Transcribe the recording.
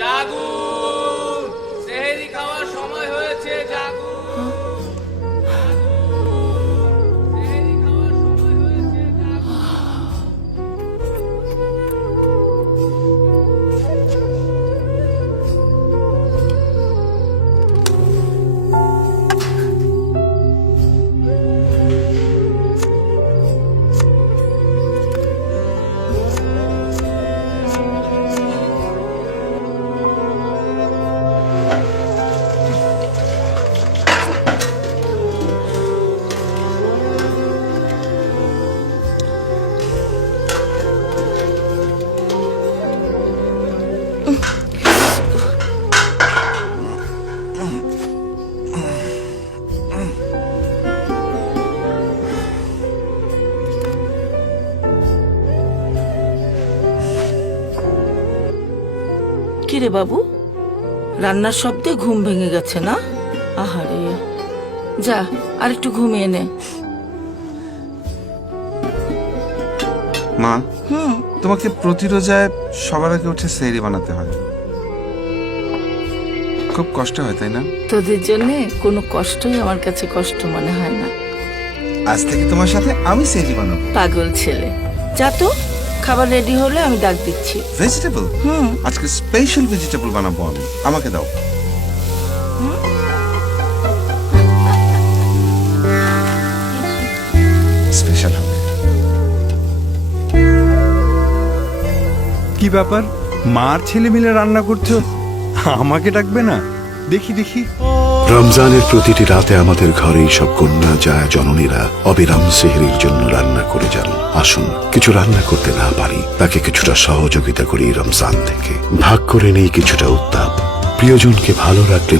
জাগুন, সেহরি খাওয়ার সময় হয়েছে, জাগুন। সেহরি খাওয়ার সময় হয়েছে, জাগুন। কিরে বাবু, রান্নার শব্দে ঘুম ভেঙে গেছে না? আহারে, যা আর একটু ঘুমিয়ে নে। মা, তোমাকে প্রতি রোজায় সবার আগে উঠে সেহরি বানাতে হয়, খুব কষ্ট হয় তাই না? তোদের জন্য কোনো কষ্টই আমার কাছে কষ্ট মনে হয় না। আজ থেকে তোমার সাথে আমি সেহরি বানাবো। পাগল ছেলে, যা তো, খাবার রেডি হলে আমি ডাক দিচ্ছি। ভেজিটেবল? আজকে স্পেশাল ভেজিটেবল বানাবো আমি, আমাকে দাও। স্পেশাল হবে। কি ব্যাপার, মার ছেলে মিলে রান্না করছো, আমাকে ডাকবে না? দেখি দেখি। রমজানের প্রতিটি রাতে আমাদের ঘরে সব কন্যা যায় জননীরা অবিরাম সেহরির জন্য রান্না করে যান। আসুন, কিছু রান্না করতে না পারি তাকে কিছুটা সহযোগিতা করি রমজান থেকে, ভাগ করে নেই কিছুটা উত্তাপ। প্রিয়জনকে ভালো রাখলে